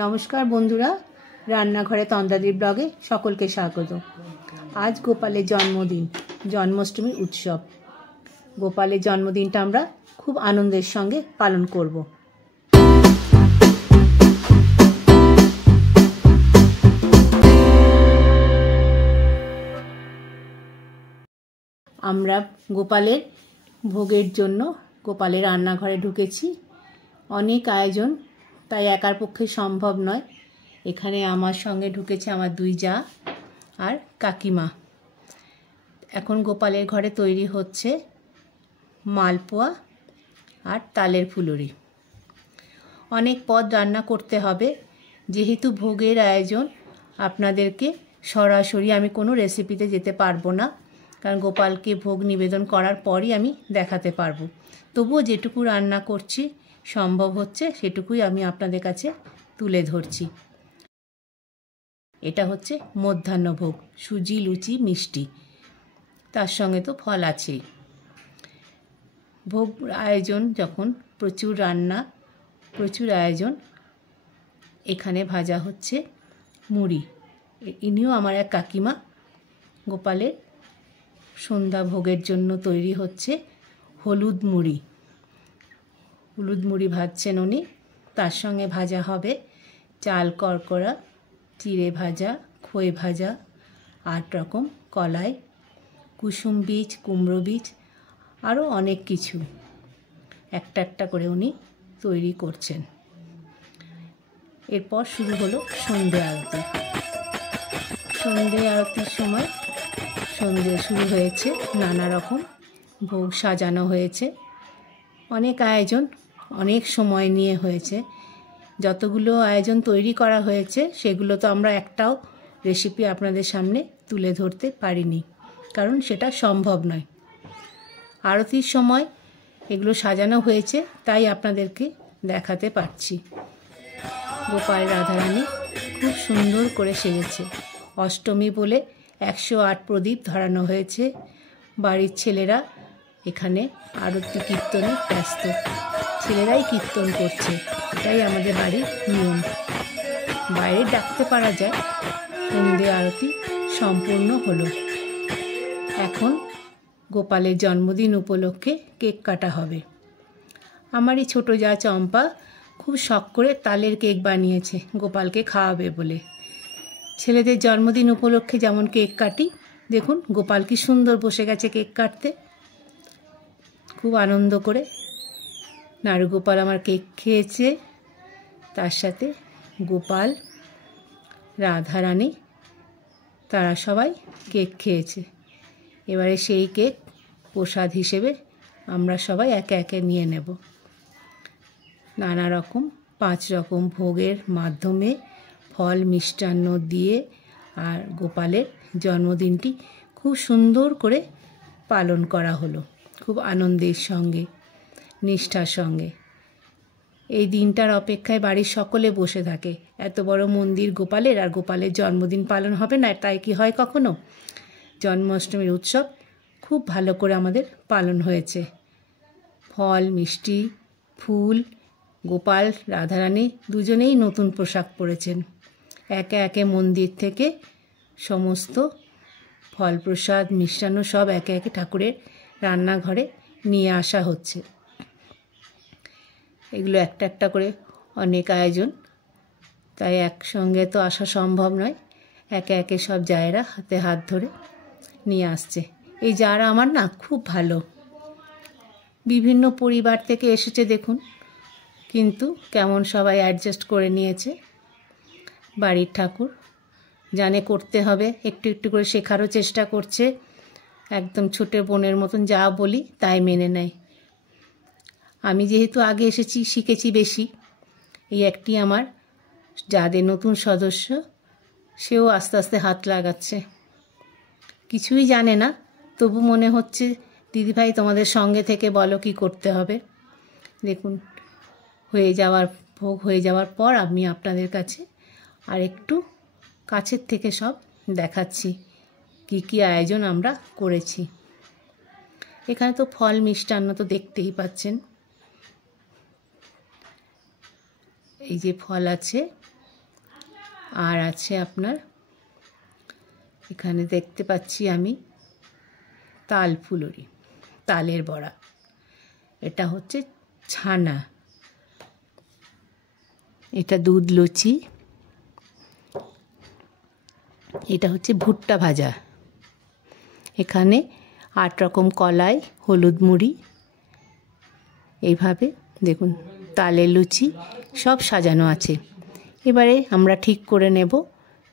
নমস্কার বন্ধুরা, রান্নাঘরে তন্দ্রাদির ব্লগে সকলকে স্বাগত। আজ গোপালের জন্মদিন, জন্মাষ্টমী উৎসব। গোপালের জন্মদিনটা আমরা খুব আনন্দের সঙ্গে পালন করব। আমরা গোপালের ভোগের জন্য গোপালের রান্নাঘরে ঢুকেছি। অনেক আয়োজন, তাই একার পক্ষে সম্ভব নয়। এখানে আমার সঙ্গে ঢুকেছে আমার দুই জা আর কাকিমা। এখন গোপালের ঘরে তৈরি হচ্ছে মালপোয়া আর তালের ফুলুরি। অনেক পদ রান্না করতে হবে, যেহেতু ভোগের আয়োজন। আপনাদেরকে সরাসরি আমি কোনো রেসিপিতে যেতে পারবো না, কারণ গোপালকে ভোগ নিবেদন করার পরই আমি দেখাতে পারবো। তবুও যেটুকু রান্না করছি, সম্ভব হচ্ছে সেটুকুই আমি আপনাদের কাছে তুলে ধরছি। এটা হচ্ছে মধ্যাহ্নভোগ, সুজি, লুচি, মিষ্টি, তার সঙ্গে তো ফল আছেই। ভোগ আয়োজন যখন, প্রচুর রান্না, প্রচুর আয়োজন। এখানে ভাজা হচ্ছে মুড়ি। ইনিও আমার এক কাকিমা। গোপালের সন্ধ্যা ভোগের জন্য তৈরি হচ্ছে হলুদ মুড়ি। হলুদ মুড়ি ভাজছেন উনি। তার সঙ্গে ভাজা হবে চাল করকরা, চিড়ে ভাজা, খই ভাজা, 8 রকম কলাই, কুসুম বীজ, কুমড়ো বীজ, আরও অনেক কিছু একটা একটা করে উনি তৈরি করছেন। এরপর শুরু হলো সন্ধে আরতি। সন্ধে আরতির সময় সন্ধে শুরু হয়েছে, নানা রকম ভোগ সাজানো হয়েছে। অনেক আয়োজন, অনেক সময় নিয়ে হয়েছে। যতগুলো আয়োজন তৈরি করা হয়েছে সেগুলো তো আমরা একটাও রেসিপি আপনাদের সামনে তুলে ধরতে পারিনি, কারণ সেটা সম্ভব নয়। আরতির সময় এগুলো সাজানো হয়েছে, তাই আপনাদেরকে দেখাতে পারছি। গোপাল রাধারানী খুব সুন্দর করে সেজেছে। অষ্টমী বলে 108 প্রদীপ ধরানো হয়েছে। বাড়ির ছেলেরা এখানে আরতি কীর্তনে ব্যস্ত। ছেলেরাই কীর্তন করছে, এটাই আমাদের বাড়ির নিয়ম। বাইরে ডাকতে পারা যায়। সন্ধে আরতি সম্পূর্ণ হলো। এখন গোপালের জন্মদিন উপলক্ষে কেক কাটা হবে। আমারই ছোট যা চম্পা খুব শখ করে তালের কেক বানিয়েছে গোপালকে খাওয়াবে বলে। ছেলেদের জন্মদিন উপলক্ষে যেমন কেক কাটি, দেখুন গোপাল কি সুন্দর বসে গেছে কেক কাটতে, খুব আনন্দ করে। নাড়ুগোপাল আমার কেক খেয়েছে, তার সাথে গোপাল, রাধারানী, তারা সবাই কেক খেয়েছে। এবারে সেই কেক প্রসাদ হিসেবে আমরা সবাই একে একে নিয়ে নেব। নানা রকম 5 রকম ভোগের মাধ্যমে ফল মিষ্টান্ন দিয়ে আর গোপালের জন্মদিনটি খুব সুন্দর করে পালন করা হলো, খুব আনন্দের সঙ্গে, নিষ্ঠার সঙ্গে। এই দিনটার অপেক্ষায় বাড়ির সকলে বসে থাকে। এত বড় মন্দির গোপালের, আর গোপালের জন্মদিন পালন হবে না, তাই কি হয় কখনো? জন্মাষ্টমীর উৎসব খুব ভালো করে আমাদের পালন হয়েছে। ফল, মিষ্টি, ফুল। গোপাল, রাধারানী দুজনেই নতুন পোশাক পরেছেন। একে একে মন্দির থেকে সমস্ত ফল প্রসাদ, মিষ্টান্ন সব একে একে ঠাকুরের রান্নাঘরে নিয়ে আসা হচ্ছে। এগুলো একটা একটা করে অনেক আয়োজন, তাই একসঙ্গে তো আসা সম্ভব নয়। একে একে সব জায়েরা হাতে হাত ধরে নিয়ে আসছে। এই জারা আমার না খুব ভালো। বিভিন্ন পরিবার থেকে এসেছে দেখুন, কিন্তু কেমন সবাই অ্যাডজাস্ট করে নিয়েছে। বাড়ির ঠাকুর জানে করতে হবে, একটু একটু করে শেখারও চেষ্টা করছে। একদম ছোট বোনের মতন যা বলি তাই মেনে নেয়। আমি যেহেতু আগে এসেছি, শিখেছি বেশি। এই একটি আমার যাদের নতুন সদস্য, সেও আস্তে আস্তে হাত লাগাচ্ছে। কিছুই জানে না, তবু মনে হচ্ছে দিদিভাই তোমাদের সঙ্গে থেকে বলো কি করতে হবে। দেখুন ভোগ হয়ে যাওয়ার পর আমি আপনাদের কাছে আর একটু কাছের থেকে সব দেখাচ্ছি কি কি আয়োজন আমরা করেছি। এখানে তো ফল মিষ্টান্ন তো দেখতেই পাচ্ছেন। এই যে ফল আছে, আর আছে আপনার এখানে দেখতে পাচ্ছি আমি তাল ফুলুরি, তালের বড়া। এটা হচ্ছে ছানা, এটা দুধ লুচি, এটা হচ্ছে ভুট্টা ভাজা। এখানে 8 রকম কলাই, হলুদ মুড়ি, এইভাবে দেখুন তালের লুচি সব সাজানো আছে। এবারে আমরা ঠিক করে নেব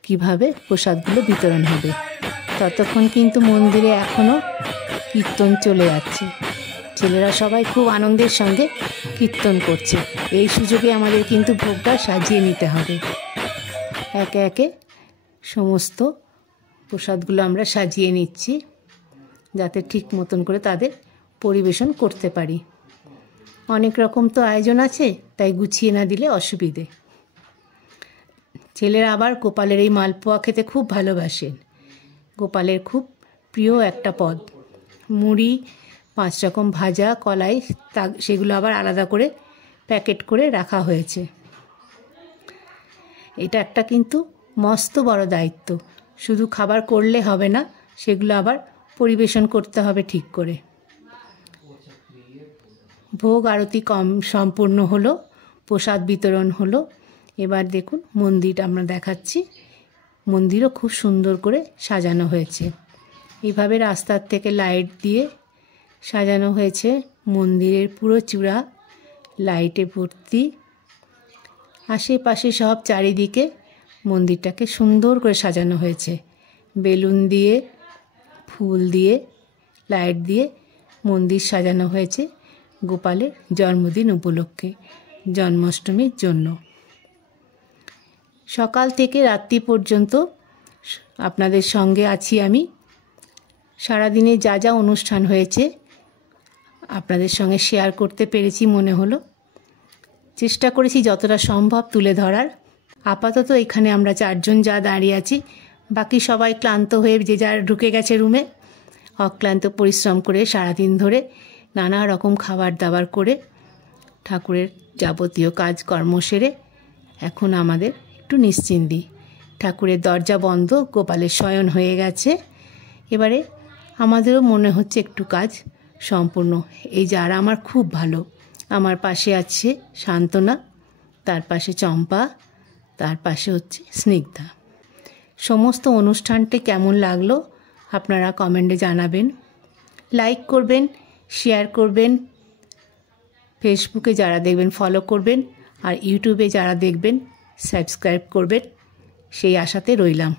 কিভাবে প্রসাদগুলো বিতরণ হবে। ততক্ষণ কিন্তু মন্দিরে এখনও কীর্তন চলে যাচ্ছে, ছেলেরা সবাই খুব আনন্দের সঙ্গে কীর্তন করছে। এই সুযোগে আমাদের কিন্তু ভোগটা সাজিয়ে নিতে হবে। একে একে সমস্ত প্রসাদগুলো আমরা সাজিয়ে নিচ্ছি, যাতে ঠিক মতন করে তাদের পরিবেশন করতে পারি। অনেক রকম তো আয়োজন আছে, তাই গুছিয়ে না দিলে অসুবিধে। ছেলেরা আবার গোপালের এই মালপোয়া খেতে খুব ভালোবাসেন। গোপালের খুব প্রিয় একটা পদ। মুড়ি, 5 রকম ভাজা, কলাই, সেগুলো আবার আলাদা করে প্যাকেট করে রাখা হয়েছে। এটা একটা কিন্তু মস্ত বড় দায়িত্ব। শুধু খাবার করলে হবে না, সেগুলো আবার পরিবেশন করতে হবে ঠিক করে। ভোগ আরতি সম্পূর্ণ হলো, প্রসাদ বিতরণ হলো। এবার দেখুন মন্দির আমরা দেখাচ্ছি। মন্দিরও খুব সুন্দর করে সাজানো হয়েছে। এইভাবে রাস্তার থেকে লাইট দিয়ে সাজানো হয়েছে। মন্দিরের পুরো চূড়া লাইটে ভর্তি। আশেপাশে সব চারিদিকে মন্দিরটাকে সুন্দর করে সাজানো হয়েছে। বেলুন দিয়ে, ফুল দিয়ে, লাইট দিয়ে মন্দির সাজানো হয়েছে গোপালের জন্মদিন উপলক্ষে, জন্মাষ্টমীর জন্য। সকাল থেকে রাত্রি পর্যন্ত আপনাদের সঙ্গে আছি আমি। সারাদিনে যা যা অনুষ্ঠান হয়েছে আপনাদের সঙ্গে শেয়ার করতে পেরেছি মনে হলো। চেষ্টা করেছি যতটা সম্ভব তুলে ধরার। আপাতত এখানে আমরা 4 জন যা দাঁড়িয়ে আছি, বাকি সবাই ক্লান্ত হয়ে যে যার ঢুকে গেছে রুমে। অক্লান্ত পরিশ্রম করে সারাদিন ধরে নানা রকম খাবার দাবার করে ঠাকুরের যাবতীয় কাজকর্ম সেরে এখন আমাদের একটু নিশ্চিন্তি। ঠাকুরের দরজা বন্ধ, গোপালের শয়ন হয়ে গেছে। এবারে আমাদেরও মনে হচ্ছে একটু কাজ সম্পূর্ণ। এই যারা আমার খুব ভালো, আমার পাশে আছে শান্তনা, তার পাশে চম্পা, তার পাশে হচ্ছে স্নিগ্ধা। সমস্ত অনুষ্ঠানটি কেমন লাগলো আপনারা কমেন্টে জানাবেন। লাইক করবেন, শেয়ার করবেন, ফেসবুকে যারা দেখবেন ফলো করবেন, আর ইউটিউবে যারা দেখবেন সাবস্ক্রাইব করবেন, সেই আশাতে রইলাম।